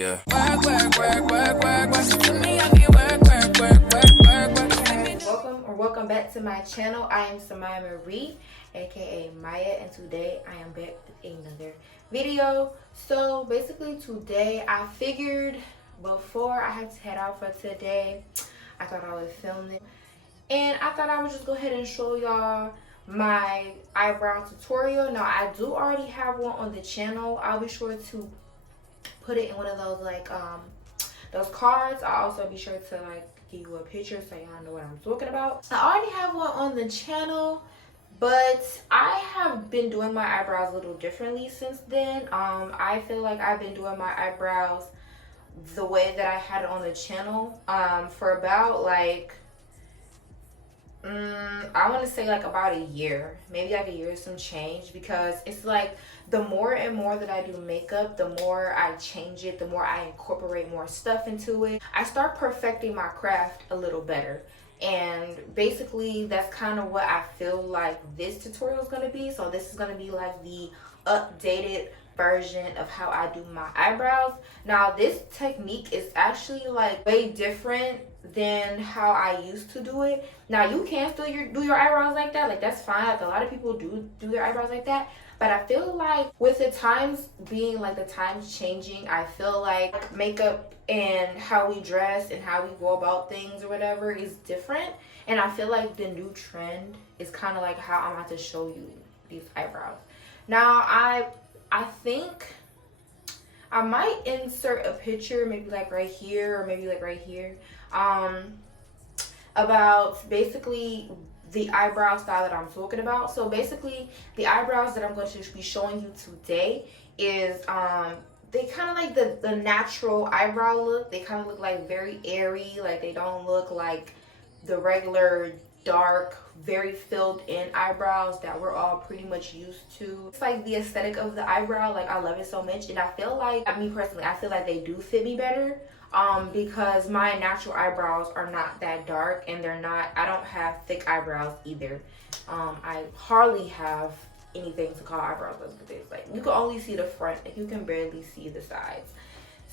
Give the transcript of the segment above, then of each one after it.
Yeah. Welcome back to my channel. I am Samaya Marie, aka Maya, and today I am back with another video. So basically today I figured before I had to head out for today, I thought I would film it. And I thought I would just go ahead and show y'all my eyebrow tutorial. Now I do already have one on the channel. I'll be sure to put it in one of those those cards. I'll also be sure to give you a picture so y'all know what I'm talking about. I already have one on the channel, but I have been doing my eyebrows a little differently since then. I feel like I've been doing my eyebrows the way that I had it on the channel for about I want to say about a year, maybe a year or some change, because it's the more and more that I do makeup, the more I change it, the more I incorporate more stuff into it. I start perfecting my craft a little better, and basically that's kind of what I feel like this tutorial is going to be. So this is going to be the updated version of how I do my eyebrows. Now this technique is actually way different than how I used to do it. Now you can still do your eyebrows like that, that's fine. A lot of people do their eyebrows like that, but I feel with the times being the times changing, I feel like makeup and how we dress and how we go about things or whatever is different, and I feel like the new trend is kind of how I'm about to show you these eyebrows. Now I think I might insert a picture, maybe right here or maybe right here, about basically the eyebrow style that I'm talking about. So basically the eyebrows that I'm going to be showing you today is they kind of the natural eyebrow look. They kind of look very airy, they don't look like the regular dark, very filled in eyebrows that we're all pretty much used to. It's the aesthetic of the eyebrow, I love it so much, and I feel me personally, I feel they do fit me better because my natural eyebrows are not that dark, and I don't have thick eyebrows either. I hardly have anything to call eyebrows like this. You can only see the front, you can barely see the sides.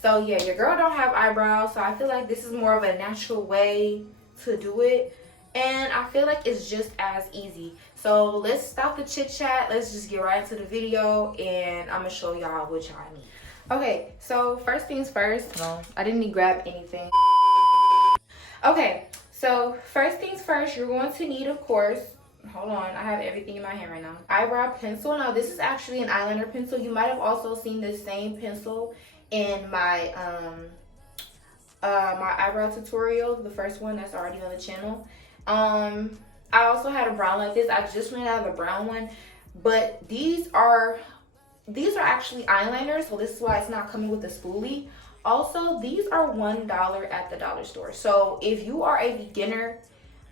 So yeah, your girl don't have eyebrows, so I feel this is more of a natural way to do it. And I feel it's just as easy. So let's stop the chit chat. Let's just get right into the video, and I'm gonna show y'all what y'all need. Okay, so first things first. No, I didn't need to grab anything. Okay, so first things first, you're going to need, of course, hold on, I have everything in my hand right now. Eyebrow pencil. Now this is actually an eyeliner pencil. You might have also seen the same pencil in my my eyebrow tutorial, the first one that's already on the channel. I also had a brown like this. I just ran out of a brown one, but these are actually eyeliners, so this is why it's not coming with a spoolie. Also, these are $1 at the dollar store. So if you are a beginner,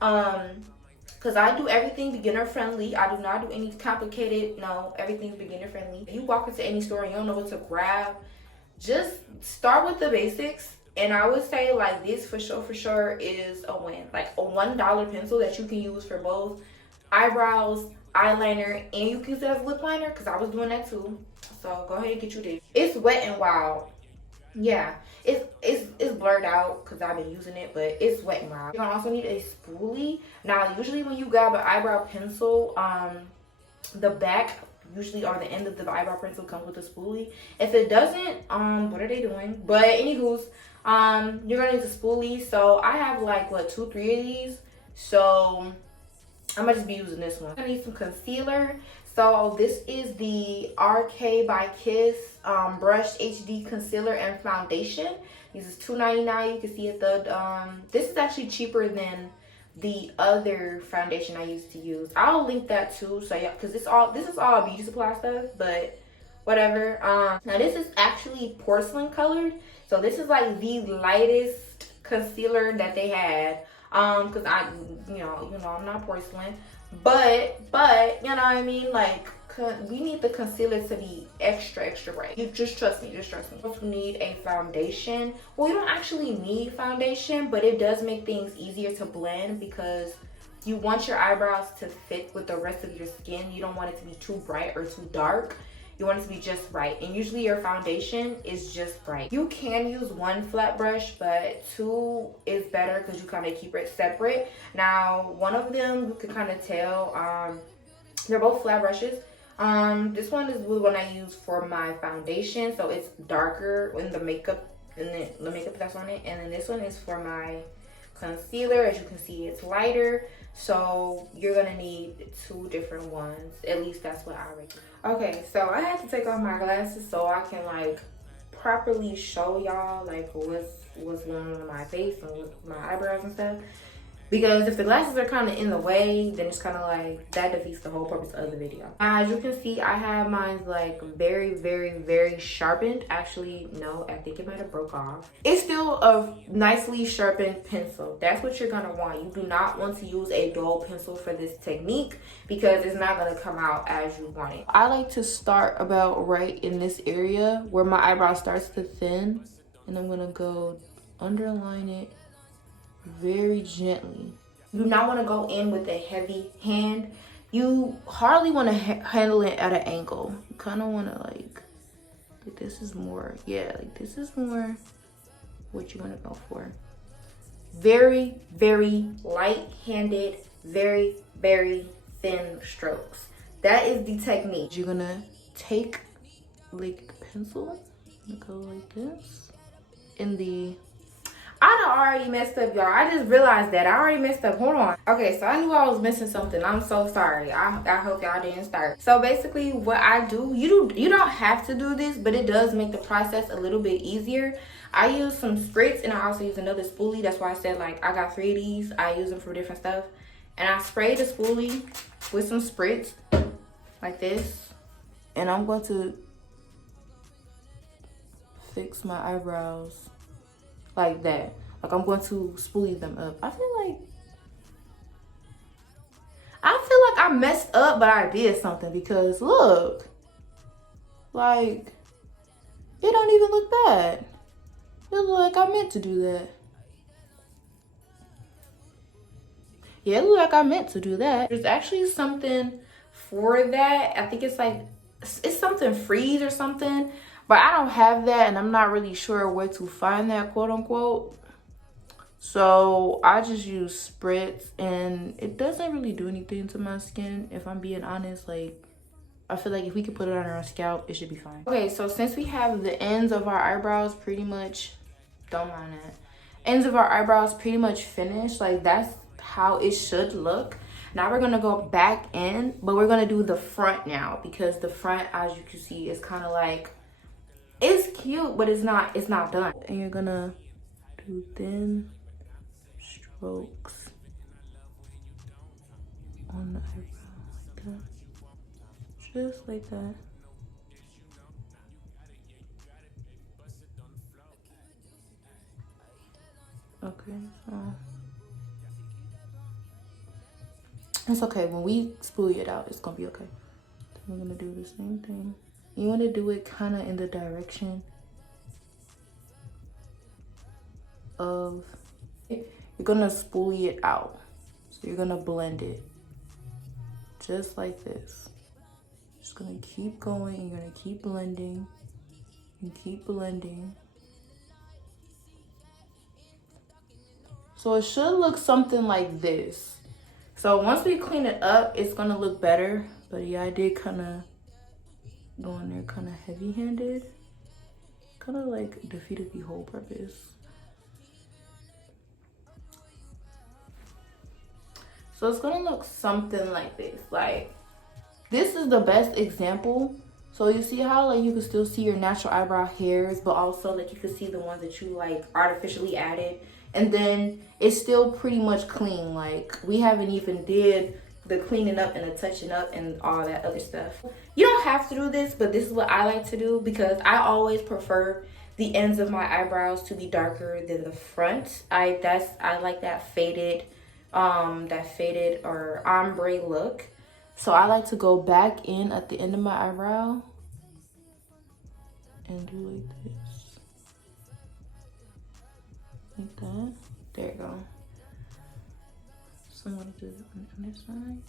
because I do everything beginner friendly, I do not do any complicated, no, everything's beginner friendly. If you walk into any store and you don't know what to grab, just start with the basics. And I would say this for sure is a win. A $1 pencil that you can use for both eyebrows, eyeliner, and you can use it as lip liner, because I was doing that too. So go ahead and get you this. It's Wet n Wild. Yeah, it's blurred out because I've been using it, but it's Wet n Wild. You're gonna also need a spoolie. Now usually when you grab an eyebrow pencil, the back usually or the end of the eyebrow pencil comes with a spoolie. If it doesn't, what are they doing? But anywho's, you're gonna need a spoolie. So I have 2, 3 of these, so I'm gonna just be using this one. I need some concealer. So this is the RK by Kiss Brush HD Concealer and Foundation. This is $2.99. You can see it. This is actually cheaper than the other foundation I used to use. I'll link that too, so yeah, because this is all beauty supply stuff, but whatever. Now this is actually porcelain colored, so this is the lightest concealer that they had. Because you know I'm not porcelain, but you know what I mean, we need the concealer to be extra bright. You just trust me. You need a foundation. Well, you don't actually need foundation, but it does make things easier to blend because you want your eyebrows to fit with the rest of your skin. You don't want it to be too bright or too dark. You want it to be just right. And usually your foundation is just right. You can use one flat brush, but two is better because you kind of keep it separate. Now, one of them you can kind of tell, they're both flat brushes. This one is the one I use for my foundation, so it's darker in the makeup, and then the makeup that's on it. And then this one is for my concealer. As you can see, it's lighter, so you're gonna need two different ones. At least that's what I recommend. Okay, so I had to take off my glasses so I can like properly show y'all like what's going on in my face and with my eyebrows and stuff. Because if the glasses are kind of in the way, then it's kind of like that defeats the whole purpose of the video. As you can see, I have mine like very, very, very sharpened. Actually, no, I think it might have broke off. It's still a nicely sharpened pencil. That's what you're gonna want. You do not want to use a dull pencil for this technique because it's not gonna come out as you want it. I like to start about right in this area where my eyebrow starts to thin, and I'm gonna go underline it very gently. You do not want to go in with a heavy hand. You hardly want to handle it at an angle. You kind of want to like this is more, yeah, like this is more what you want to go for. Very, very light-handed, very, very thin strokes. That is the technique. You're gonna take like pencil and go like this in the, I done already messed up, y'all. I just realized that. I already messed up. Hold on. Okay, so I knew I was missing something. I'm so sorry. I hope y'all didn't start. So basically what I do, you don't have to do this, but it does make the process a little bit easier. I use some spritz and I also use another spoolie. That's why I said like I got 3 of these. I use them for different stuff. And I spray the spoolie with some spritz like this. And I'm going to fix my eyebrows like that. Like I'm going to spoolie them up. I feel like I messed up, but I did something because look, like it don't even look bad. It look like I meant to do that. Yeah, it look like I meant to do that. There's actually something for that. I think it's like, it's something freeze or something, but I don't have that and I'm not really sure where to find that, quote unquote. So I just use spritz and it doesn't really do anything to my skin, if I'm being honest. Like I feel like if we could put it on our scalp, it should be fine. Okay, so since we have the ends of our eyebrows pretty much, don't mind that, ends of our eyebrows pretty much finished, like that's how it should look. Now we're gonna go back in, but we're gonna do the front now because the front, as you can see, is kind of like, it's cute, but it's not done. And you're gonna do thin strokes on the eyebrow like that, just like that. Okay, so it's okay. When we spoolie it out, it's gonna be okay. Then we're gonna do the same thing. You want to do it kind of in the direction of, you're gonna spoolie it out. So you're gonna blend it just like this. Just gonna keep going and you're gonna keep blending and keep blending. So it should look something like this. So once we clean it up, it's gonna look better. But yeah, I did kind of go in there kind of heavy-handed. Kind of like defeated the whole purpose. So it's gonna look something like this. Like this is the best example. So you see how like you can still see your natural eyebrow hairs, but also like you can see the ones that you like artificially added. And then it's still pretty much clean. Like we haven't even did the cleaning up and the touching up and all that other stuff. You don't have to do this, but this is what I like to do because I always prefer the ends of my eyebrows to be darker than the front. I like that faded or ombre look. So I like to go back in at the end of my eyebrow and do like this. Like that. There you go. So I'm gonna do it on the other side.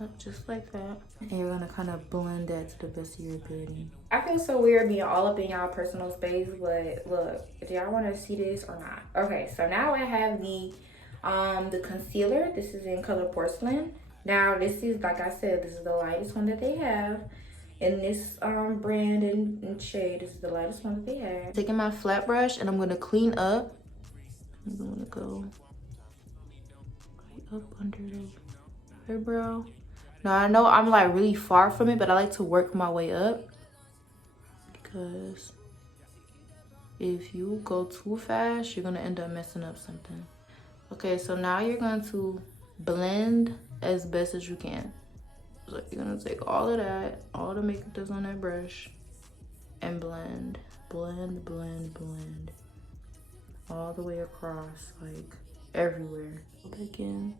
Yep, just like that. And you're gonna kind of blend that to the best of your ability. I feel so weird being all up in y'all personal space, but look, do y'all want to see this or not? Okay, so now I have the concealer. This is in color porcelain. Now this is, like I said, this is the lightest one that they have in this brand and shade. This is the lightest one that they have. Taking my flat brush and I'm gonna clean up. I'm gonna go right up under the eyebrow. Now I know I'm like really far from it, but I like to work my way up, because if you go too fast, you're gonna end up messing up something. Okay, so now you're going to blend as best as you can. So you're gonna take all of that, all the makeup that's on that brush, and blend, blend, blend, blend, all the way across, like everywhere. Back in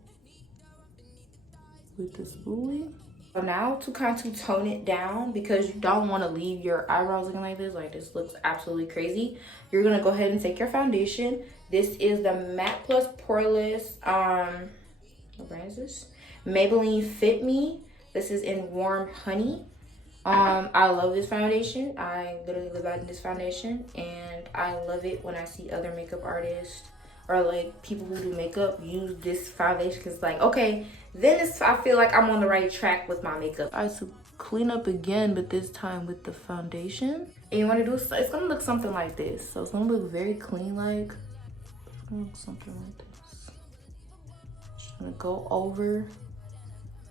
with the spoolie. So now to kind of tone it down, because you don't want to leave your eyebrows looking like this looks absolutely crazy. You're gonna go ahead and take your foundation. This is the Matte Plus Poreless, what brand is this? Maybelline FIT Me. This is in Warm Honey. I love this foundation. I literally live out in this foundation, and I love it when I see other makeup artists or like people who do makeup use this foundation, because like, okay, then I feel like I'm on the right track with my makeup. I to clean up again, but this time with the foundation. And you want to do, it's gonna look something like this. So it's gonna look very clean, like it's gonna look something like this. Just gonna go over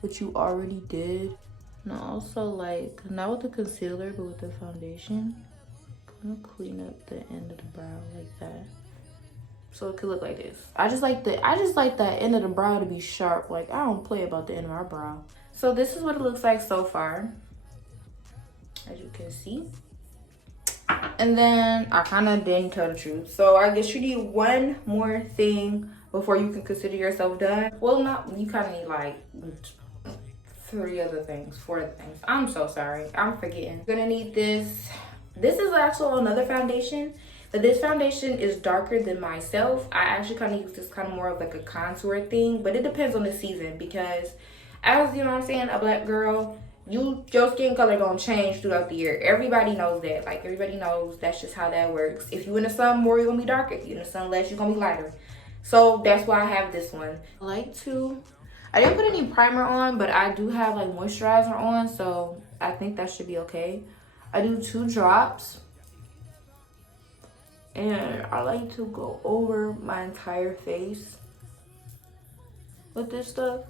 what you already did. And also, like, not with the concealer, but with the foundation, I'm gonna clean up the end of the brow like that, so it could look like this. I just like that end of the brow to be sharp. Like, I don't play about the end of my brow. So this is what it looks like so far, as you can see. And then I kind of didn't tell the truth, so I guess you need one more thing before you can consider yourself done. Well, not, you kind of need like 4 other things. I'm so sorry, I'm forgetting. You're gonna need this. This is actually another foundation, but this foundation is darker than myself. I actually kind of use this kind of more of like a contour thing, but it depends on the season, because as you know what I'm saying, a black girl, your skin color gonna change throughout the year. Everybody knows that. Like, everybody knows that's just how that works. If you in the sun more, you're gonna be darker. If you in the sun less, you're gonna be lighter. So that's why I have this one. I didn't put any primer on, but I do have like moisturizer on, so I think that should be okay. I do 2 drops, and I like to go over my entire face with this stuff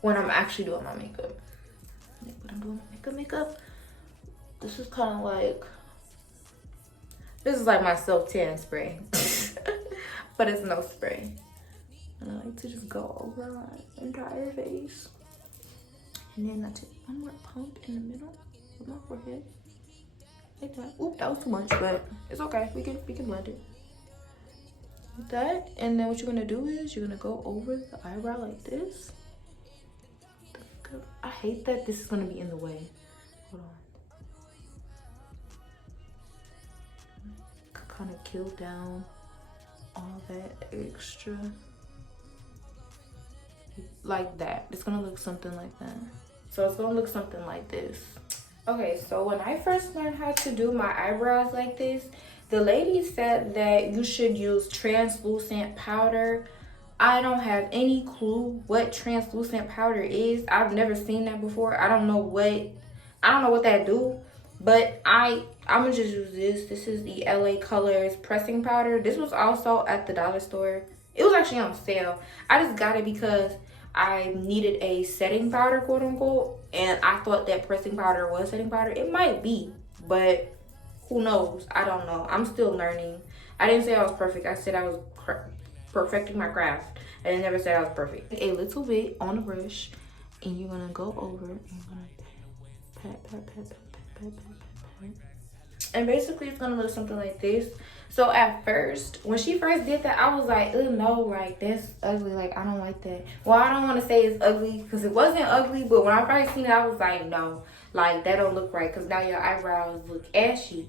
when I'm actually doing my makeup. When I'm doing my makeup, this is kind of like, this is like my self-tan spray, but it's no spray. And I like to just go over my entire face. And then I take one more pump in the middle of my forehead. Like that. Oop, that was too much, but it's okay. We can blend it. Like that. And then what you're gonna do is you're gonna go over the eyebrow like this. I hate that this is gonna be in the way. Hold on. Kind of kill down all that extra. Like that. It's gonna look something like that. So it's gonna look something like this. Okay, so when I first learned how to do my eyebrows like this, the lady said that you should use translucent powder. I don't have any clue what translucent powder is. I've never seen that before. I don't know what that do, but I'm gonna just use this. This is the LA Colors pressing powder. This was also at the dollar store. It was actually on sale. I just got it because I needed a setting powder, quote unquote, and I thought that pressing powder was setting powder. It might be, but who knows? I don't know. I'm still learning. I didn't say I was perfect. I said I was perfecting my craft. I never said I was perfect. A little bit on the brush, and you're gonna go over and you're gonna pat. And basically it's gonna look something like this. So at first, when she first did that, I was like, oh no, like that's ugly, like I don't like that. Well, I don't want to say it's ugly because it wasn't ugly, but when I first seen it, I was like, no, like that don't look right, because now your eyebrows look ashy.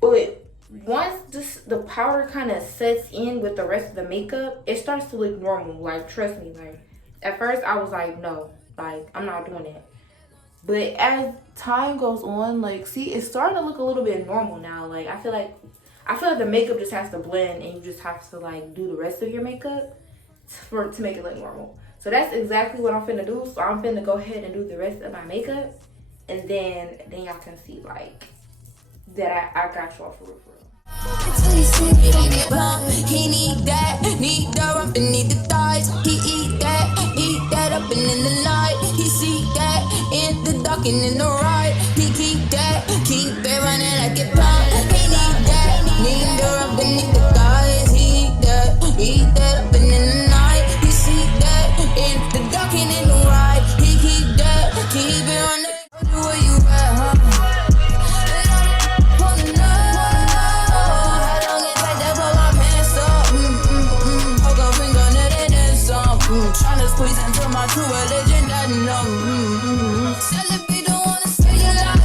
But once the powder kind of sets in with the rest of the makeup, it starts to look normal. Like, trust me, like At first I was like, no, like I'm not doing it. But as time goes on, like, see, it's starting to look a little bit normal now. Like, I feel like the makeup just has to blend, and you just have to like do the rest of your makeup to make it look normal. So that's exactly what I'm finna do. So I'm finna go ahead and do the rest of my makeup, and then y'all can see like that I got y'all for real. He need that up and need the thighs. He eat that up and in the night. He see that in the dark and in the right. He keep it running like it pump. He need that up and need the thighs. He eat that up and in the night. He see that in the dark and in the right. He keep it running. Where you at, huh? Tryna squeeze into my true religion, that no. Celebrate, don't wanna say you like.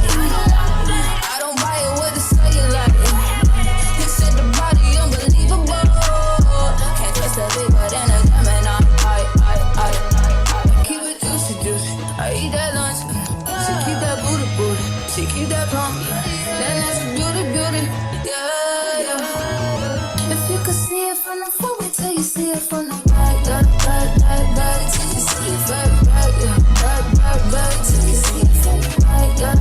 I don't buy it with the cellulite. He said the body unbelievable. Can't trust a big but then again, man, I keep it juicy. I eat that lunch. She keep that booty. She keep that pump. Then that's a beauty. Yeah. If you could see it from the front, wait till you see it from the back. Till you see it from the back, yeah. Till you see it from the back, yeah.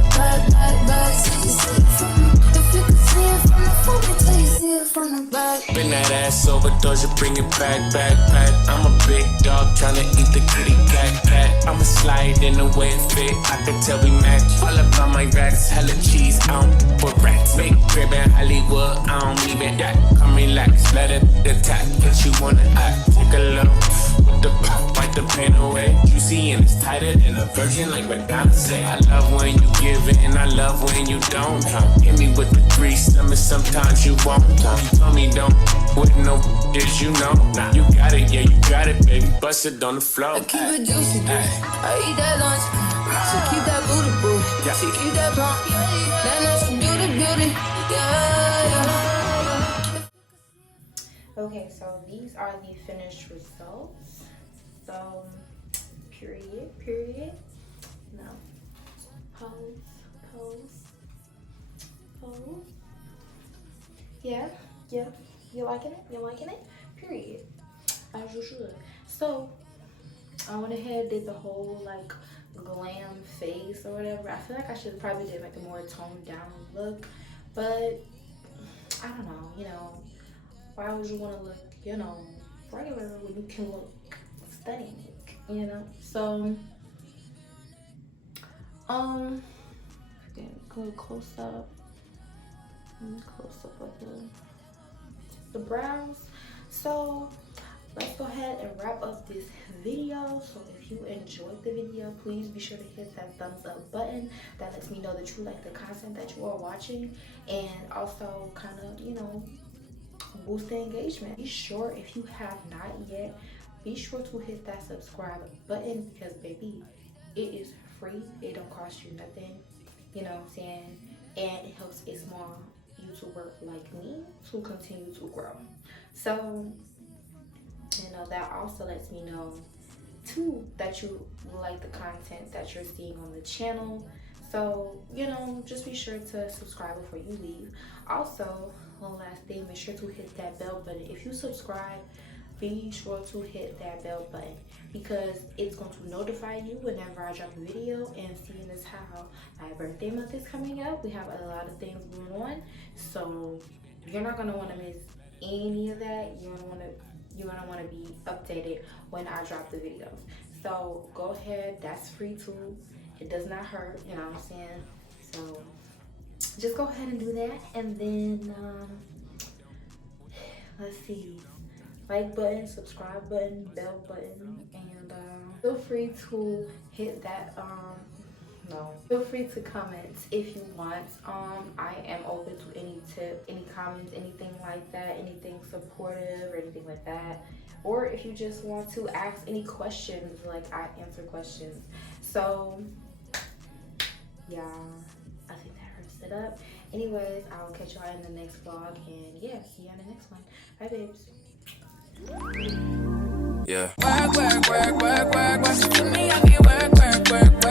Till you see it from the back. If you could see it from the front, wait till you see it from the back. Bend that ass over, doors, you bring it back. I'm a big dog tryna eat the kitty cat. I'ma slide in the way it fit. I can tell we match. All about my racks, hella cheese. I don't put racks. Big crib in Hollywood, I don't even that. Come relax, let it attack. Get you wanna act. Take a look with the pop, wipe the pain away. Juicy and it's tighter than a virgin, like Madonna say. I love when you give it, and I love when you don't. Hit me with the grease, sometimes you won't. You told me don't with no bitches, you know. Nah, you got it, yeah, you got it, baby. Bust it on the floor. I keep it juicy, I eat that lunch. She keep that booty. Yeah. She keep that pump. Then that's a beauty. Yeah. Okay, so these are the finished results. So, period. No. Pose. Yeah. You liking it? Period. As you should. So, I went ahead, did the whole like glam face or whatever. I feel like I should probably did like a more toned down look, but I don't know, why would you want to look, regular when you can look stunning, So, go close up of the brows. So let's go ahead and wrap up this video. So if you enjoyed the video, please be sure to hit that thumbs up button. That lets me know that you like the content that you are watching, and also kind of boost the engagement. Be sure, if you have not yet, be sure to hit that subscribe button, because baby, it is free. It don't cost you nothing, you know what I'm saying, and it helps a small YouTuber like me to continue to grow. So that also lets me know too that you like the content that you're seeing on the channel. So just be sure to subscribe before you leave. Also, one last thing, make sure to hit that bell button. If you subscribe, be sure to hit that bell button, because it's going to notify you whenever I drop a video. And seeing as how my birthday month is coming up, we have a lot of things going on, so you're not going to want to miss any of that. You're gonna want to be updated when I drop the videos. So go ahead, that's free too. It does not hurt, you know what I'm saying? So just go ahead and do that. And then let's see, like button, subscribe button, bell button, and feel free to hit that feel free to comment if you want. I am open to any tip, any comments, anything like that, anything supportive or anything like that. Or if you just want to ask any questions, like I answer questions. So yeah, I think that wraps it up. Anyways, I will catch y'all in the next vlog, and yeah, see you on the next one. Bye babes. Yeah. Work, work, work, work, work, work. For me, I get work, work, work, work.